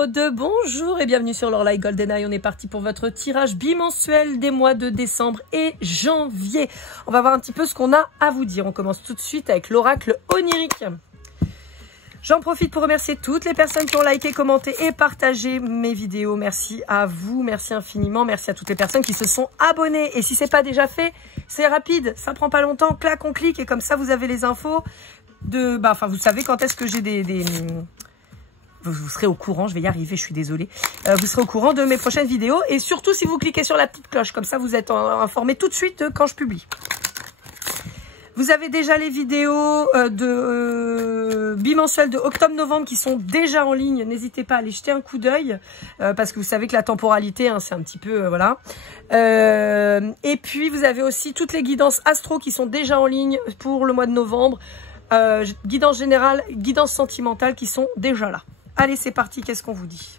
numéro 2, bonjour et bienvenue sur Lorelai GoldenEye. On est parti pour votre tirage bimensuel des mois de décembre et janvier. On va voir un petit peu ce qu'on a à vous dire. On commence tout de suite avec l'oracle onirique. J'en profite pour remercier toutes les personnes qui ont liké, commenté et partagé mes vidéos. Merci à vous, merci infiniment. Merci à toutes les personnes qui se sont abonnées. Et si c'est pas déjà fait, c'est rapide, ça prend pas longtemps. Clac, on clique et comme ça vous avez les infos de... Enfin, vous savez quand est-ce que j'ai des... Vous serez au courant, je vais y arriver, je suis désolée. Vous serez au courant de mes prochaines vidéos. Et surtout, si vous cliquez sur la petite cloche, comme ça, vous êtes informé tout de suite quand je publie. Vous avez déjà les vidéos bimensuelles de octobre-novembre qui sont déjà en ligne. N'hésitez pas à aller jeter un coup d'œil parce que vous savez que la temporalité, hein, c'est un petit peu... voilà. Et puis, vous avez aussi toutes les guidances astro qui sont déjà en ligne pour le mois de novembre. Guidance générale, guidance sentimentale qui sont déjà là. Allez, c'est parti, qu'est-ce qu'on vous dit ?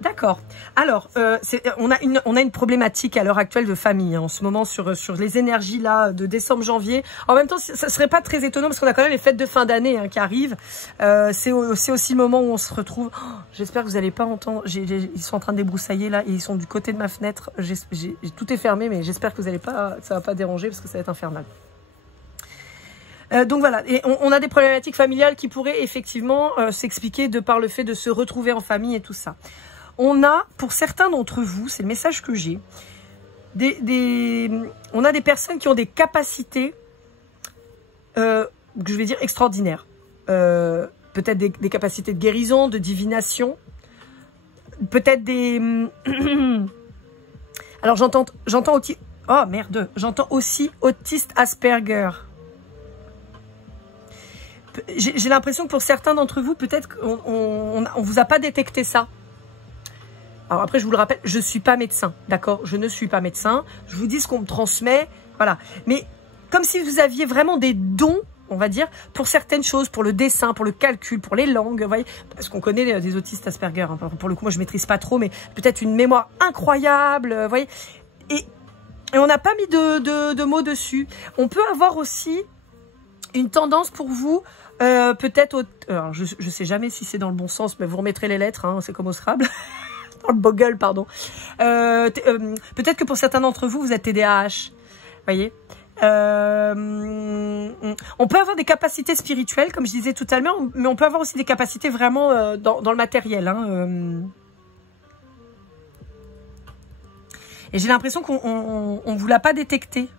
D'accord. Alors, on a une problématique à l'heure actuelle de famille, hein, en ce moment sur les énergies là de décembre-janvier. En même temps, ça serait pas très étonnant parce qu'on a quand même les fêtes de fin d'année hein, qui arrivent. C'est aussi le moment où on se retrouve. Oh, j'espère que vous n'allez pas entendre. Ils sont en train de débroussailler là et ils sont du côté de ma fenêtre. Tout est fermé, mais j'espère que vous allez pas, que ça va pas déranger parce que ça va être infernal. Donc voilà, et on a des problématiques familiales qui pourraient effectivement s'expliquer de par le fait de se retrouver en famille et tout ça. On a, pour certains d'entre vous, c'est le message que j'ai, on a des personnes qui ont des capacités, que je vais dire, extraordinaires. Peut-être des capacités de guérison, de divination, peut-être des... Alors j'entends aussi... Oh merde, j'entends aussi autiste Asperger. J'ai l'impression que pour certains d'entre vous, peut-être qu'on vous a pas détecté ça. Alors après, je vous le rappelle, je ne suis pas médecin, d'accord? Je ne suis pas médecin. Je vous dis ce qu'on me transmet, voilà. Mais comme si vous aviez vraiment des dons, on va dire, pour certaines choses, pour le dessin, pour le calcul, pour les langues, vous voyez? Parce qu'on connaît des autistes Asperger. Hein. Pour le coup, moi, je maîtrise pas trop, mais peut-être une mémoire incroyable, vous voyez? Et on n'a pas mis de mots dessus. On peut avoir aussi une tendance pour vous, peut-être... Alors, je sais jamais si c'est dans le bon sens, mais vous remettrez les lettres, hein, c'est comme au Scrabble. Dans le Bogle, pardon. Peut-être que pour certains d'entre vous, vous êtes TDAH. Voyez. On peut avoir des capacités spirituelles, comme je disais tout à l'heure, mais on peut avoir aussi des capacités vraiment dans le matériel. Hein, Et j'ai l'impression qu'on ne vous l'a pas détecté.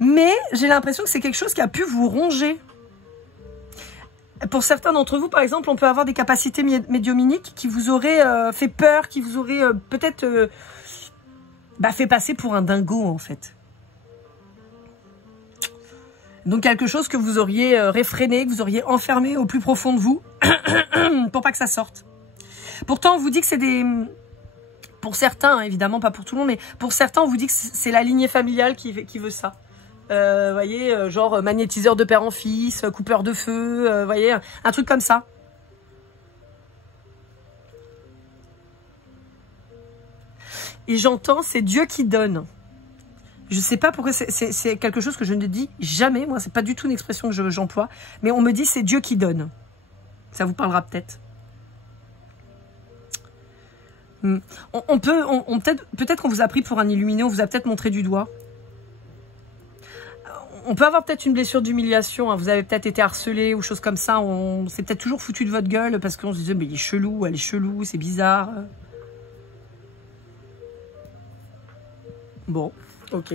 Mais j'ai l'impression que c'est quelque chose qui a pu vous ronger. Pour certains d'entre vous, par exemple, on peut avoir des capacités médiumniques qui vous auraient fait peur, qui vous auraient peut-être fait passer pour un dingo, en fait. Donc, quelque chose que vous auriez réfréné, que vous auriez enfermé au plus profond de vous, pour pas que ça sorte. Pourtant, on vous dit que c'est des... Pour certains, hein, évidemment, pas pour tout le monde, mais pour certains, on vous dit que c'est la lignée familiale qui veut ça. Voyez, genre magnétiseur de père en fils, coupeur de feu, voyez, un truc comme ça. Et j'entends, c'est Dieu qui donne. Je sais pas pourquoi, c'est quelque chose que je ne dis jamais, moi, c'est pas du tout une expression que j'emploie, mais on me dit c'est Dieu qui donne. Ça vous parlera peut-être. Peut-être qu'on vous a pris pour un illuminé, on vous a peut-être montré du doigt. On peut avoir peut-être une blessure d'humiliation, hein. Vous avez peut-être été harcelé ou chose comme ça, on s'est peut-être toujours foutu de votre gueule parce qu'on se disait mais il est chelou, elle est chelou, c'est bizarre. Bon, ok.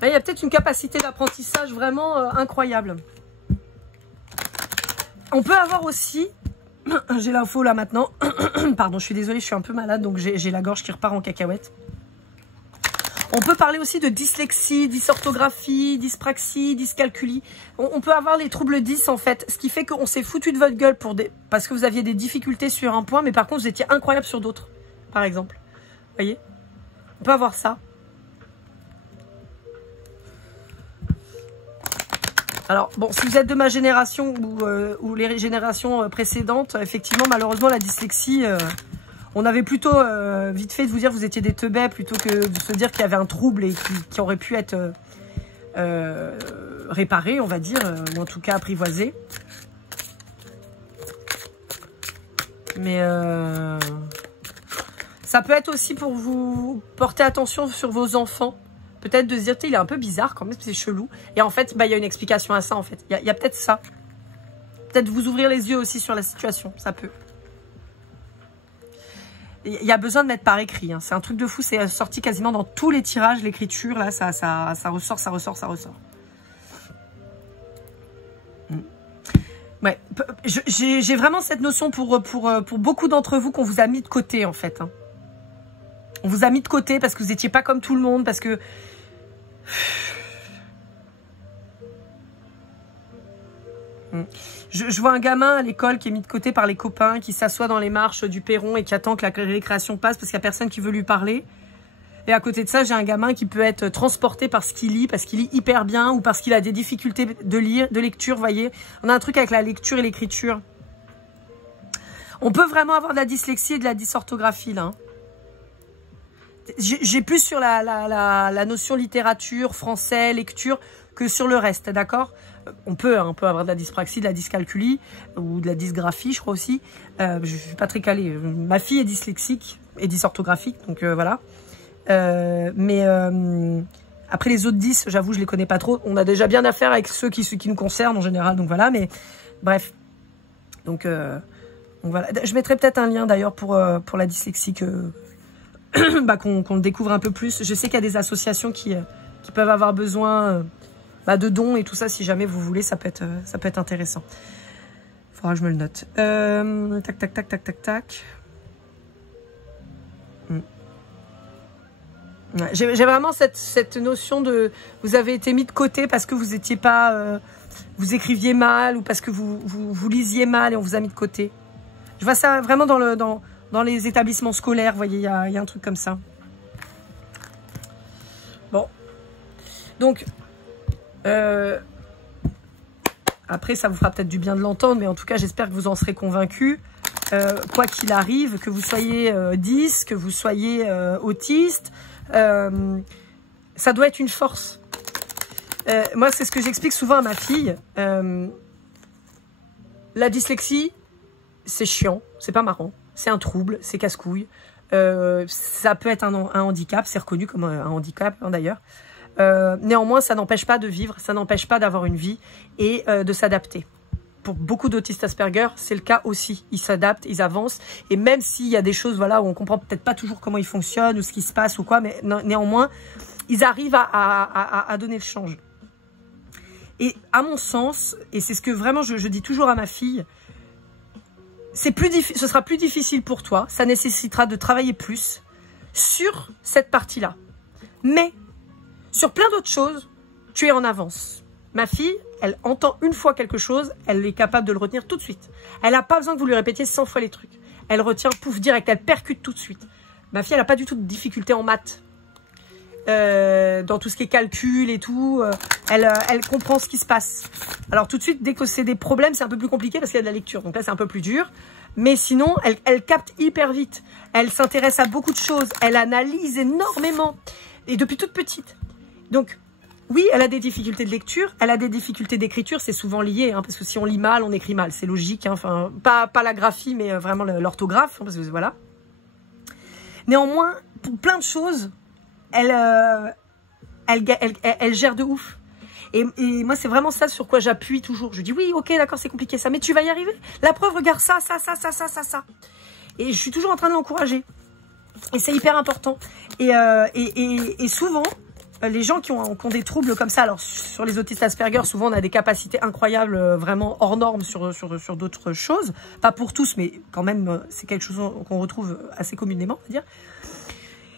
Là, il y a peut-être une capacité d'apprentissage vraiment incroyable. On peut avoir aussi... J'ai l'info là maintenant. Pardon, je suis désolée, je suis un peu malade, donc j'ai la gorge qui repart en cacahuète. On peut parler aussi de dyslexie, dysorthographie, dyspraxie, dyscalculie. On peut avoir les troubles 10 en fait, ce qui fait qu'on s'est foutu de votre gueule parce que vous aviez des difficultés sur un point, mais par contre vous étiez incroyable sur d'autres, par exemple. Vous voyez? On peut avoir ça. Alors, bon, si vous êtes de ma génération ou les générations précédentes, effectivement, malheureusement, la dyslexie, on avait plutôt vite fait de vous dire que vous étiez des teubés plutôt que de se dire qu'il y avait un trouble et qui aurait pu être réparé, on va dire, ou en tout cas apprivoisé. Mais ça peut être aussi pour vous porter attention sur vos enfants. Peut-être de se dire, il est un peu bizarre quand même, c'est chelou. Et en fait, bah, il y a une explication à ça, en fait. Il y a peut-être ça. Peut-être vous ouvrir les yeux aussi sur la situation, ça peut. Il y a besoin de mettre par écrit. Hein. C'est un truc de fou, c'est sorti quasiment dans tous les tirages, l'écriture, là, ça ressort, ça ressort, ça ressort. Ouais, j'ai vraiment cette notion pour beaucoup d'entre vous qu'on vous a mis de côté, en fait. Hein. On vous a mis de côté parce que vous n'étiez pas comme tout le monde, parce que... Je vois un gamin à l'école qui est mis de côté par les copains, qui s'assoit dans les marches du perron et qui attend que la récréation passe parce qu'il n'y a personne qui veut lui parler. Et à côté de ça, j'ai un gamin qui peut être transporté par ce qu'il lit, parce qu'il lit hyper bien ou parce qu'il a des difficultés de lecture, vous voyez. On a un truc avec la lecture et l'écriture. On peut vraiment avoir de la dyslexie et de la dysorthographie, là. Hein. J'ai plus sur la notion littérature, français, lecture, que sur le reste, d'accord? On peut avoir de la dyspraxie, de la dyscalculie, ou de la dysgraphie, je crois aussi. Je suis pas très calée. Ma fille est dyslexique et dysorthographique, donc voilà. Mais après les autres 10, j'avoue, je les connais pas trop. On a déjà bien affaire avec ceux qui nous concernent en général, donc voilà. Mais bref, donc voilà. Je mettrai peut-être un lien d'ailleurs pour la dyslexie bah, qu'on le découvre un peu plus. Je sais qu'il y a des associations qui peuvent avoir besoin bah, de dons et tout ça. Si jamais vous voulez, ça peut être intéressant. Il faudra que je me le note. Tac, tac, tac, tac, tac, tac. Ouais, j'ai vraiment cette notion de... Vous avez été mis de côté parce que vous étiez pas... vous écriviez mal ou parce que vous lisiez mal et on vous a mis de côté. Je vois ça vraiment dans les établissements scolaires, vous voyez, il y a un truc comme ça. Bon. Donc, après, ça vous fera peut-être du bien de l'entendre, mais en tout cas, j'espère que vous en serez convaincus. Quoi qu'il arrive, que vous soyez 10, que vous soyez autiste, ça doit être une force. Moi, c'est ce que j'explique souvent à ma fille. La dyslexie, c'est chiant, c'est pas marrant. C'est un trouble, c'est casse-couille. Ça peut être un handicap, c'est reconnu comme un handicap hein, d'ailleurs. Néanmoins, ça n'empêche pas de vivre, ça n'empêche pas d'avoir une vie et de s'adapter. Pour beaucoup d'autistes Asperger, c'est le cas aussi. Ils s'adaptent, ils avancent. Et même s'il y a des choses voilà, où on comprend peut-être pas toujours comment ils fonctionnent ou ce qui se passe ou quoi, mais néanmoins, ils arrivent à donner le change. Et à mon sens, et c'est ce que vraiment je dis toujours à ma fille, ce sera plus difficile pour toi, ça nécessitera de travailler plus sur cette partie-là. Mais, sur plein d'autres choses, tu es en avance. Ma fille, elle entend une fois quelque chose, elle est capable de le retenir tout de suite. Elle n'a pas besoin que vous lui répétiez 100 fois les trucs. Elle retient, pouf, direct, elle percute tout de suite. Ma fille, elle n'a pas du tout de difficulté en maths. Dans tout ce qui est calcul et tout, elle comprend ce qui se passe. Alors tout de suite, dès que c'est des problèmes, c'est un peu plus compliqué parce qu'il y a de la lecture. Donc là, c'est un peu plus dur. Mais sinon, elle capte hyper vite. Elle s'intéresse à beaucoup de choses. Elle analyse énormément. Et depuis toute petite. Donc, oui, elle a des difficultés de lecture. Elle a des difficultés d'écriture. C'est souvent lié. Hein, parce que si on lit mal, on écrit mal. C'est logique. Hein, enfin, pas la graphie, mais vraiment l'orthographe. Hein, parce que voilà. Néanmoins, pour plein de choses... Elle gère de ouf. Et moi, c'est vraiment ça sur quoi j'appuie toujours. Je dis, oui, ok, d'accord, c'est compliqué ça, mais tu vas y arriver. La preuve, regarde ça. Et je suis toujours en train de l'encourager. Et c'est hyper important. Et souvent, les gens qui ont des troubles comme ça, alors sur les autistes Asperger, souvent on a des capacités incroyables, vraiment hors normes sur d'autres choses. Pas pour tous, mais quand même, c'est quelque chose qu'on retrouve assez communément, on va dire.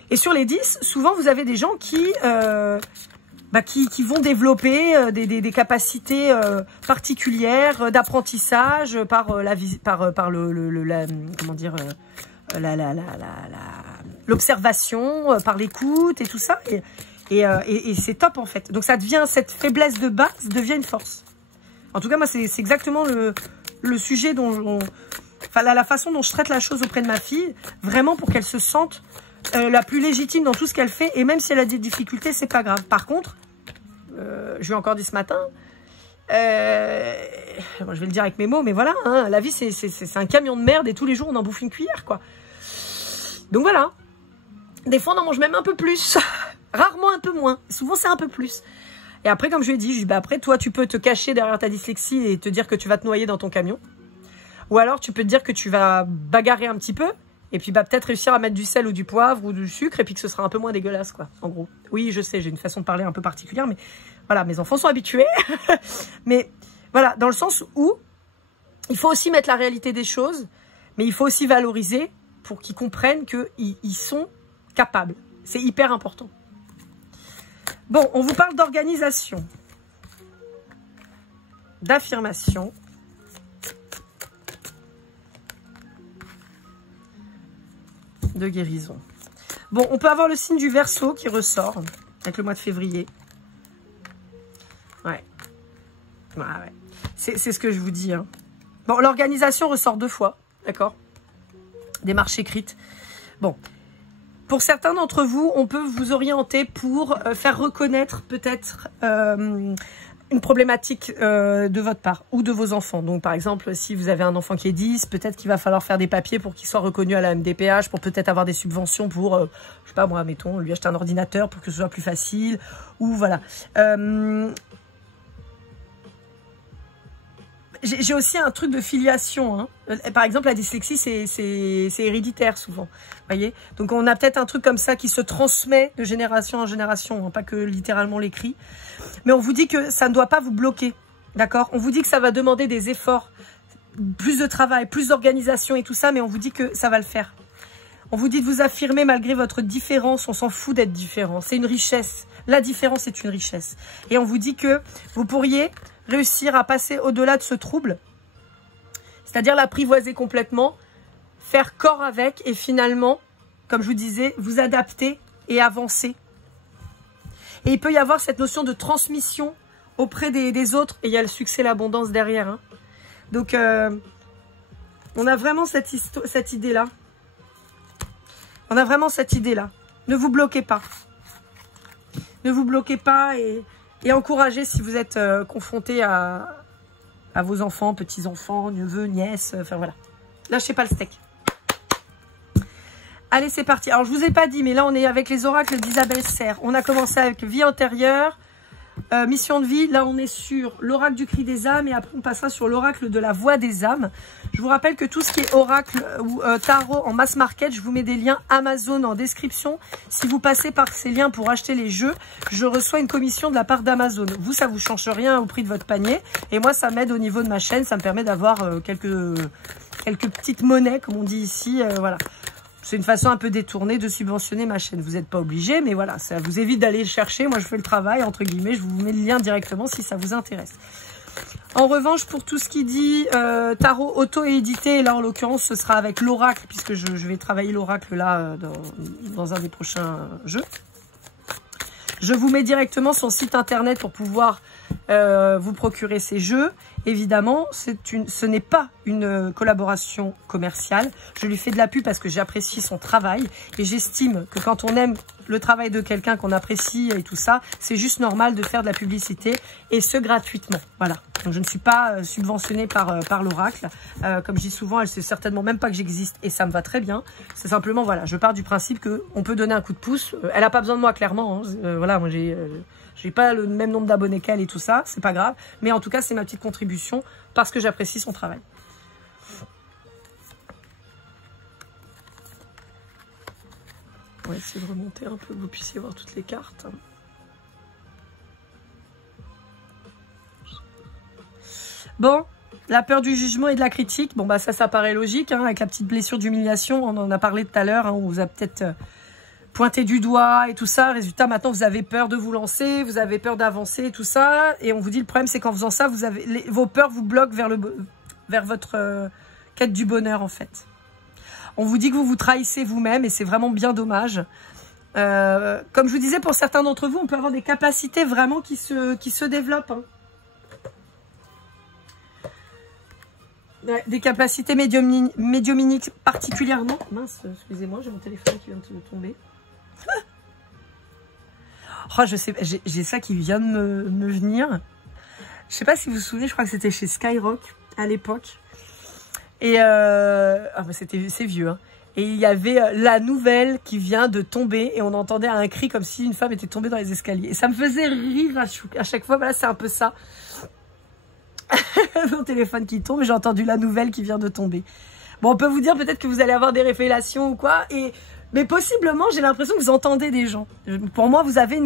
Et sur les 10, souvent, vous avez des gens qui vont développer des capacités particulières d'apprentissage par l'observation, par l'écoute et tout ça. Et c'est top, en fait. Donc, cette faiblesse de base devient une force. En tout cas, moi, c'est exactement le sujet dont enfin, la façon dont je traite la chose auprès de ma fille, vraiment pour qu'elle se sente la plus légitime dans tout ce qu'elle fait. Et même si elle a des difficultés, c'est pas grave. Par contre, je lui ai encore dit ce matin, bon, je vais le dire avec mes mots, mais voilà, hein, la vie, c'est un camion de merde et tous les jours, on en bouffe une cuillère, quoi. Donc voilà. Des fois, on en mange même un peu plus. Rarement un peu moins. Souvent, c'est un peu plus. Et après, comme je lui ai dit, bah après, toi, tu peux te cacher derrière ta dyslexie et te dire que tu vas te noyer dans ton camion. Ou alors, tu peux te dire que tu vas bagarrer un petit peu. Et puis, bah, peut-être réussir à mettre du sel ou du poivre ou du sucre. Et puis que ce sera un peu moins dégueulasse, quoi. En gros. Oui, je sais, j'ai une façon de parler un peu particulière. Mais voilà, mes enfants sont habitués. Mais voilà, dans le sens où il faut aussi mettre la réalité des choses. Mais il faut aussi valoriser pour qu'ils comprennent qu'ils sont capables. C'est hyper important. Bon, on vous parle d'organisation, d'affirmation, de guérison. Bon, on peut avoir le signe du Verseau qui ressort avec le mois de février. Ouais. Ouais. C'est ce que je vous dis. Hein. Bon, l'organisation ressort 2 fois, d'accord? Démarche écrite. Bon. Pour certains d'entre vous, on peut vous orienter pour faire reconnaître peut-être une problématique de votre part ou de vos enfants. Donc, par exemple, si vous avez un enfant qui est 10, peut-être qu'il va falloir faire des papiers pour qu'il soit reconnu à la MDPH, pour peut-être avoir des subventions pour, je sais pas moi, mettons, lui acheter un ordinateur pour que ce soit plus facile, ou voilà. J'ai aussi un truc de filiation. Hein. Par exemple, la dyslexie, c'est héréditaire souvent. Voyez. Donc, on a peut-être un truc comme ça qui se transmet de génération en génération, hein, pas que littéralement l'écrit. Mais on vous dit que ça ne doit pas vous bloquer. D'accord? On vous dit que ça va demander des efforts, plus de travail, plus d'organisation et tout ça, mais on vous dit que ça va le faire. On vous dit de vous affirmer malgré votre différence. On s'en fout d'être différent. C'est une richesse. La différence est une richesse. Et on vous dit que vous pourriez réussir à passer au-delà de ce trouble, c'est-à-dire l'apprivoiser complètement, faire corps avec et finalement, comme je vous disais, vous adapter et avancer. Et il peut y avoir cette notion de transmission auprès des autres et il y a le succès, l'abondance derrière. Hein. Donc, on a vraiment cette idée-là. On a vraiment cette idée-là. Ne vous bloquez pas. Ne vous bloquez pas et encouragez si vous êtes confronté à vos enfants, petits-enfants, neveux, nièces, enfin voilà. Lâchez pas le steak. Allez, c'est parti. Alors, je vous ai pas dit, mais là, on est avec les oracles d'Isabelle Serre. On a commencé avec vie antérieure, mission de vie. Là, on est sur l'oracle du cri des âmes et après, on passera sur l'oracle de la voix des âmes. Je vous rappelle que tout ce qui est oracle ou tarot en mass market, je vous mets des liens Amazon en description. Si vous passez par ces liens pour acheter les jeux, je reçois une commission de la part d'Amazon. Vous, ça vous change rien au prix de votre panier. Et moi, ça m'aide au niveau de ma chaîne. Ça me permet d'avoir quelques petites monnaies, comme on dit ici. Voilà. C'est une façon un peu détournée de subventionner ma chaîne. Vous n'êtes pas obligé, mais voilà, ça vous évite d'aller le chercher. Moi, je fais le travail, entre guillemets. Je vous mets le lien directement si ça vous intéresse. En revanche, pour tout ce qui dit tarot auto-édité, là, en l'occurrence, ce sera avec l'oracle, puisque je vais travailler l'oracle là dans un des prochains jeux. Je vous mets directement son site internet pour pouvoir vous procurer ces jeux. Évidemment, ce n'est pas une collaboration commerciale. Je lui fais de la pub parce que j'apprécie son travail et j'estime que quand on aime le travail de quelqu'un qu'on apprécie et tout ça, c'est juste normal de faire de la publicité et ce gratuitement. Voilà. Donc je ne suis pas subventionnée par l'oracle. Comme je dis souvent, elle sait certainement même pas que j'existe et ça me va très bien. C'est simplement, voilà, je pars du principe qu'on peut donner un coup de pouce. Elle n'a pas besoin de moi, clairement. Hein. Voilà, moi j'ai pas le même nombre d'abonnés qu'elle et tout ça, c'est pas grave. Mais en tout cas, c'est ma petite contribution parce que j'apprécie son travail. On va essayer de remonter un peu, que vous puissiez voir toutes les cartes. Bon, la peur du jugement et de la critique. Bon, bah ça paraît logique, hein, avec la petite blessure d'humiliation. On en a parlé tout à l'heure, hein, on vous a peut-être pointé du doigt et tout ça. Résultat, maintenant, vous avez peur de vous lancer, vous avez peur d'avancer et tout ça. Et on vous dit, le problème, c'est qu'en faisant ça, vos peurs vous bloquent vers votre quête du bonheur, en fait. On vous dit que vous vous trahissez vous-même et c'est vraiment bien dommage. Comme je vous disais, pour certains d'entre vous, on peut avoir des capacités vraiment qui se développent. Hein. Ouais, des capacités médiumniques particulièrement. Mince, excusez-moi, j'ai mon téléphone qui vient de tomber. Oh, je sais, j'ai ça qui vient de me venir. Je sais pas si vous vous souvenez, je crois que c'était chez Skyrock à l'époque. Et ah bah c'est vieux, hein. Et il y avait la nouvelle qui vient de tomber et on entendait un cri comme si une femme était tombée dans les escaliers. Et ça me faisait rire à chaque fois. Voilà, c'est un peu ça. Mon téléphone qui tombe, j'ai entendu la nouvelle qui vient de tomber. Bon, on peut vous dire peut-être que vous allez avoir des révélations ou quoi. Mais possiblement, j'ai l'impression que vous entendez des gens. Pour moi, vous avez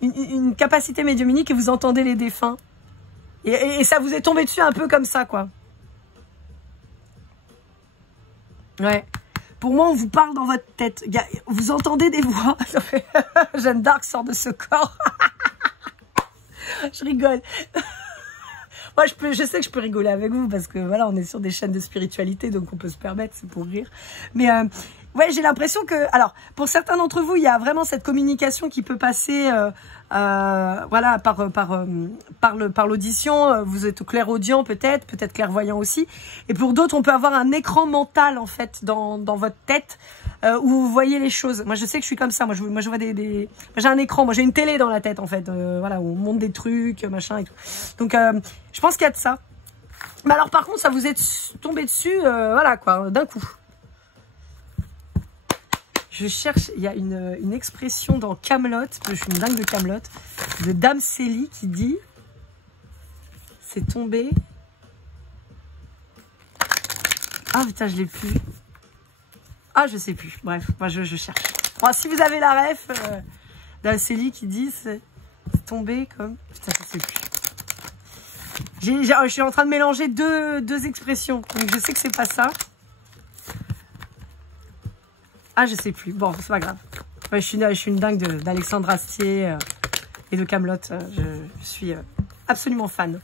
une capacité médiumnique et vous entendez les défunts. Et ça vous est tombé dessus un peu comme ça, quoi. Ouais. Pour moi, on vous parle dans votre tête. Vous entendez des voix. Jeanne d'Arc sort de ce corps. Je rigole. Moi, je sais que je peux rigoler avec vous parce que voilà, on est sur des chaînes de spiritualité, donc on peut se permettre, c'est pour rire. Mais ouais, j'ai l'impression que, alors, pour certains d'entre vous, il y a vraiment cette communication qui peut passer, voilà, par l'audition. Vous êtes clairaudient peut-être clairvoyant aussi. Et pour d'autres, on peut avoir un écran mental en fait dans votre tête où vous voyez les choses. Moi, je sais que je suis comme ça. Moi, je vois j'ai un écran. Moi, j'ai une télé dans la tête en fait. Voilà, où on monte des trucs, machin et tout. Donc, je pense qu'il y a de ça. Mais alors, par contre, ça vous est tombé dessus, voilà quoi, d'un coup. Je cherche, il y a une expression dans Kaamelott, je suis une dingue de Kaamelott, de Dame Célie qui dit, c'est tombé. Ah putain, je l'ai plus. Ah, je sais plus. Bref, moi je cherche. Bon, si vous avez la ref, Dame Célie qui dit, c'est tombé comme... Putain, je sais plus. Je suis en train de mélanger deux expressions, donc je sais que c'est pas ça. Ah, je sais plus. Bon, c'est pas grave. Ouais, je suis une dingue d'Alexandre Astier et de Kaamelott. Je suis absolument fan.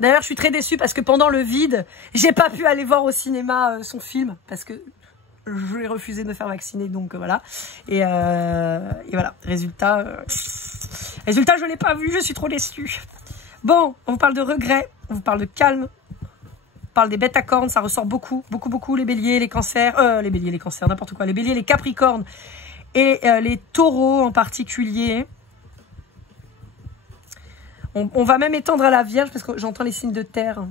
D'ailleurs, je suis très déçue parce que pendant le vide, j'ai pas pu aller voir au cinéma son film parce que je lui ai refusé de me faire vacciner. Donc voilà. Et voilà. Résultat, je l'ai pas vu. Je suis trop déçue. Bon, on vous parle de regret. On vous parle de calme. Parle des bêtes à cornes, ça ressort beaucoup, les béliers, les cancers, n'importe quoi, les béliers, les capricornes et les taureaux en particulier. On va même étendre à la Vierge parce que j'entends les signes de terre.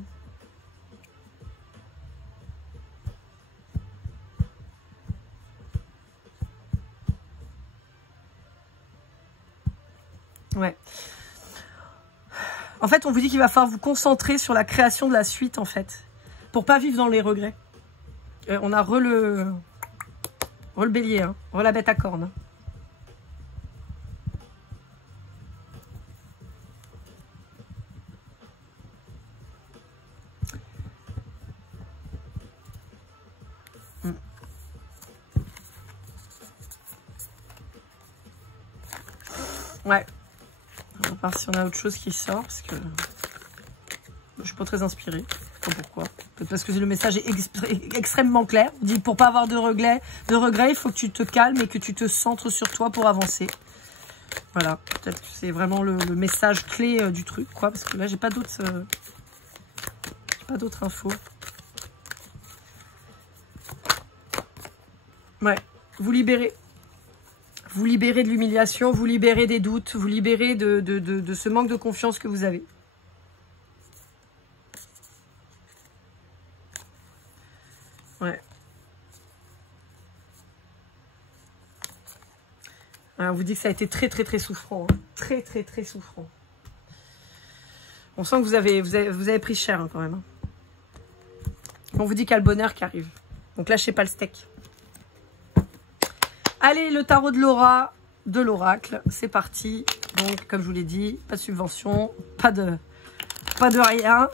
Ouais. En fait, on vous dit qu'il va falloir vous concentrer sur la création de la suite, en fait. Pour pas vivre dans les regrets. On a le bélier, hein, la bête à cornes. Ouais. On va voir si on a autre chose qui sort, parce que je suis pas très inspirée. Je sais pas pourquoi. Peut-être parce que le message est extrêmement clair. On dit pour pas avoir de regrets, il faut que tu te calmes et que tu te centres sur toi pour avancer. Voilà. Peut-être que c'est vraiment le message clé du truc, quoi. Parce que là, j'ai pas d'autres infos. Ouais. Vous libérez. Vous libérez de l'humiliation, vous libérez des doutes, vous libérez de ce manque de confiance que vous avez. Ouais. Alors, on vous dit que ça a été très souffrant. Hein. Très souffrant. On sent que vous avez pris cher hein, quand même. Hein. On vous dit qu'il y a le bonheur qui arrive. Donc lâchez pas le steak. Allez, le tarot de Laura, de l'oracle, c'est parti. Donc, comme je vous l'ai dit, pas de subvention, pas de rien.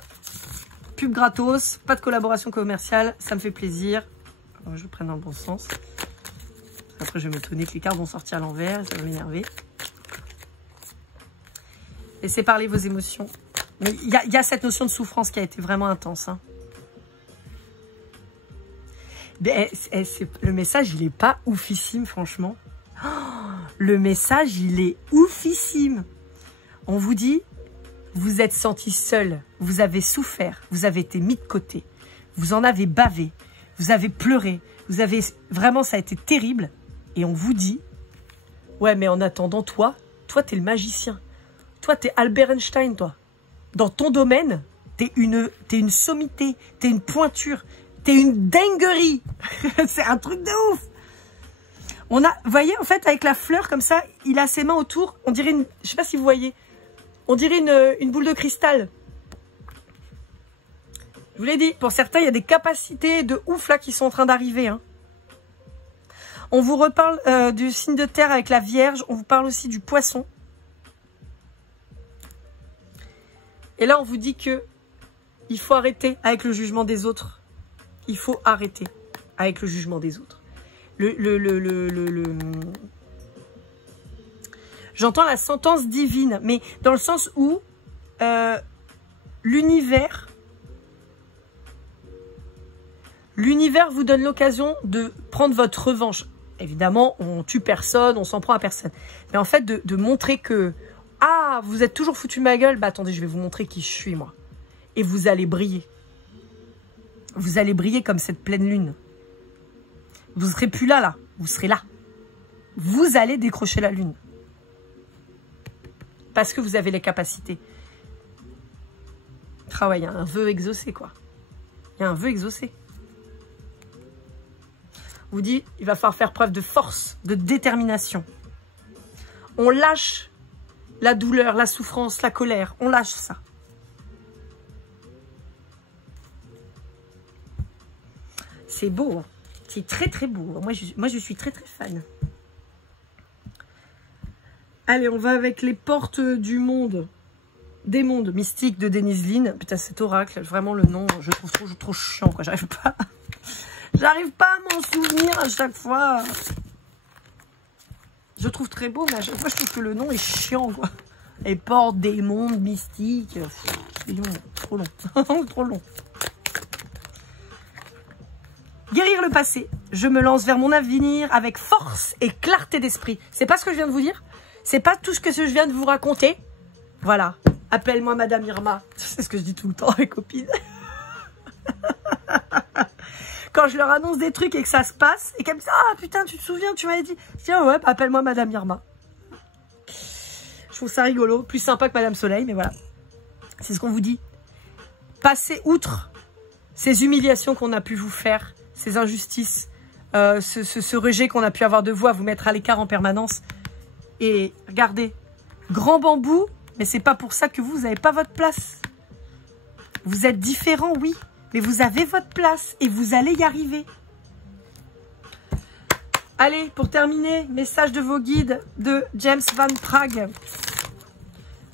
Pub gratos, pas de collaboration commerciale, ça me fait plaisir. Alors, je vais prendre dans le bon sens. Après, je vais m'étonner que les cartes vont sortir à l'envers, ça va m'énerver. Laissez parler vos émotions. Mais il y a cette notion de souffrance qui a été vraiment intense. Hein. Mais, le message, il est pas oufissime, franchement. Oh, le message, il est oufissime. On vous dit, vous êtes senti seul, vous avez souffert, vous avez été mis de côté, vous en avez bavé, vous avez pleuré, vous avez vraiment, ça a été terrible. Et on vous dit, ouais, mais en attendant, toi, t'es le magicien. Toi, t'es Albert Einstein, toi. Dans ton domaine, t'es une sommité, t'es une pointure, t'es une dinguerie. C'est un truc de ouf. Vous voyez, en fait, avec la fleur, comme ça, il a ses mains autour, on dirait je sais pas si vous voyez, on dirait une boule de cristal. Je vous l'ai dit, pour certains, il y a des capacités de ouf, là, qui sont en train d'arriver, hein. On vous reparle du signe de terre avec la Vierge, on vous parle aussi du poisson. Et là, on vous dit que il faut arrêter avec le jugement des autres. Il faut arrêter avec le jugement des autres. J'entends la sentence divine, mais dans le sens où l'univers vous donne l'occasion de prendre votre revanche. Évidemment, on tue personne, on s'en prend à personne. Mais en fait, de montrer que ah, vous êtes toujours foutu de ma gueule, bah attendez, je vais vous montrer qui je suis, moi. Et vous allez briller. Vous allez briller comme cette pleine lune. Vous ne serez plus là. Vous serez là. Vous allez décrocher la lune. Parce que vous avez les capacités. Ah ouais, il y a un vœu exaucé, quoi. Il y a un vœu exaucé. On vous dit, il va falloir faire preuve de force, de détermination. On lâche la douleur, la souffrance, la colère. On lâche ça. C'est beau, hein. C'est très très beau. Moi, je suis très très fan. Allez, on va avec les portes du monde. Des mondes mystiques de Denise Linn. Putain, cet oracle, vraiment le nom, je trouve trop chiant, quoi. J'arrive pas à m'en souvenir à chaque fois. Je trouve très beau, mais à chaque fois, je trouve que le nom est chiant, quoi. Les portes des mondes mystiques. C'est long, trop long. Trop long. Guérir le passé. Je me lance vers mon avenir avec force et clarté d'esprit. C'est pas ce que je viens de vous dire? C'est pas tout ce que je viens de vous raconter? Voilà. Appelle-moi Madame Irma. C'est ce que je dis tout le temps à mes copines. Quand je leur annonce des trucs et que ça se passe, et qu'elles me disent « Ah putain, tu te souviens, tu m'avais dit ?» Je dis « Ah ouais, bah, appelle-moi Madame Irma. » Je trouve ça rigolo. Plus sympa que Madame Soleil, mais voilà. C'est ce qu'on vous dit. Passez outre ces humiliations qu'on a pu vous faire, ces injustices, ce rejet qu'on a pu avoir de vous, à vous mettre à l'écart en permanence. Et regardez, grand bambou, mais c'est pas pour ça que vous n'avez pas votre place. Vous êtes différents, oui, mais vous avez votre place et vous allez y arriver. Allez, pour terminer, message de vos guides de James Van Praagh.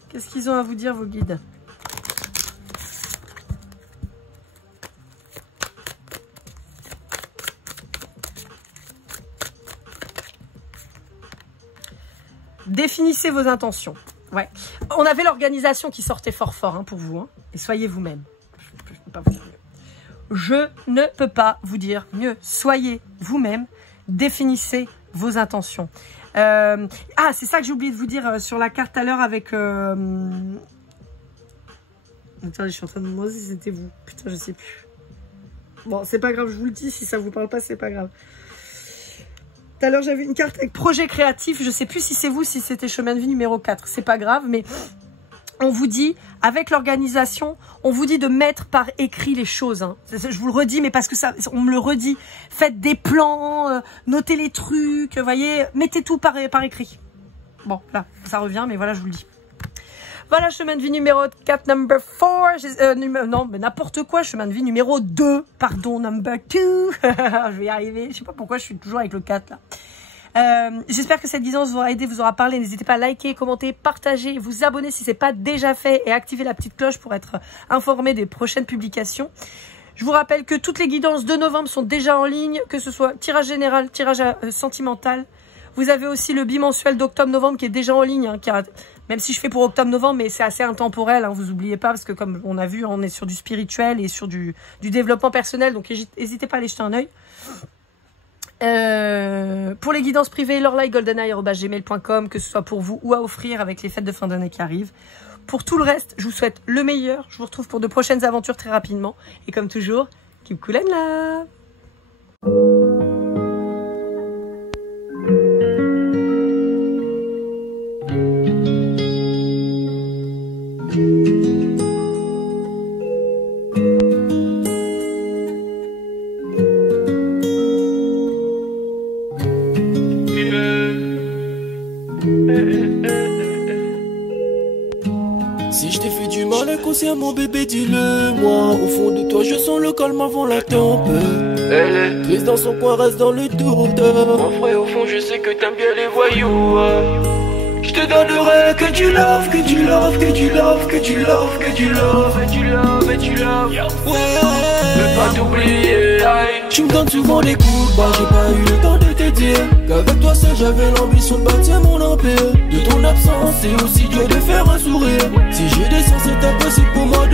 Qu'est-ce qu'ils ont à vous dire, vos guides ? Définissez vos intentions. Ouais. On avait l'organisation qui sortait fort hein, pour vous. Hein. Et soyez vous-même. Je ne peux pas vous dire mieux. Je ne peux pas vous dire mieux. Soyez vous-même. Définissez vos intentions. Ah, c'est ça que j'ai oublié de vous dire sur la carte à l'heure avec... Attendez, je suis en train de me demander si c'était vous. Putain, je sais plus. Bon, c'est pas grave, je vous le dis. Si ça vous parle pas, c'est pas grave. Tout à l'heure, j'avais une carte avec projet créatif. Je sais plus si c'est vous, si c'était chemin de vie numéro 4. C'est pas grave, mais on vous dit, avec l'organisation, on vous dit de mettre par écrit les choses. Hein. Je vous le redis, mais parce que ça, on me le redit. Faites des plans, notez les trucs, voyez, mettez tout par écrit. Bon, là, ça revient, mais voilà, je vous le dis. Voilà, chemin de vie numéro 4, number 4. Non, mais n'importe quoi, chemin de vie numéro 2. Pardon, number 2. Je vais y arriver. Je sais pas pourquoi je suis toujours avec le 4 là. J'espère que cette guidance vous aura aidé, vous aura parlé. N'hésitez pas à liker, commenter, partager, vous abonner si ce n'est pas déjà fait et activer la petite cloche pour être informé des prochaines publications. Je vous rappelle que toutes les guidances de novembre sont déjà en ligne, que ce soit tirage général, tirage sentimental. Vous avez aussi le bimensuel d'octobre-novembre qui est déjà en ligne, hein, même si je fais pour octobre-novembre, mais c'est assez intemporel, hein, vous n'oubliez pas, parce que comme on a vu, on est sur du spirituel et sur du développement personnel, donc n'hésitez pas à aller jeter un œil. Pour les guidances privées, lorlaigoldeneye@gmail.com, que ce soit pour vous ou à offrir avec les fêtes de fin d'année qui arrivent. Pour tout le reste, je vous souhaite le meilleur. Je vous retrouve pour de prochaines aventures très rapidement. Et comme toujours, keep cool and love. Si je t'ai fait du mal inconsciemment bébé dis-le moi. Au fond de toi je sens le calme avant la tempête. Elle est triste dans son coin, reste dans le doute. Mon frère au fond je sais que t'aimes bien les voyous. Je te donnerai que du love, que du love, que du love, que du love, que du love, et du love, et du love. Ouais, ne pas t'oublier. Tu me donnes souvent des coups de barre, j'ai pas eu le temps de te dire qu'avec toi seul j'avais l'ambition de bâtir mon empire. De ton absence c'est aussi dur de faire un sourire. Si j'ai des sens c'est impossible pour moi de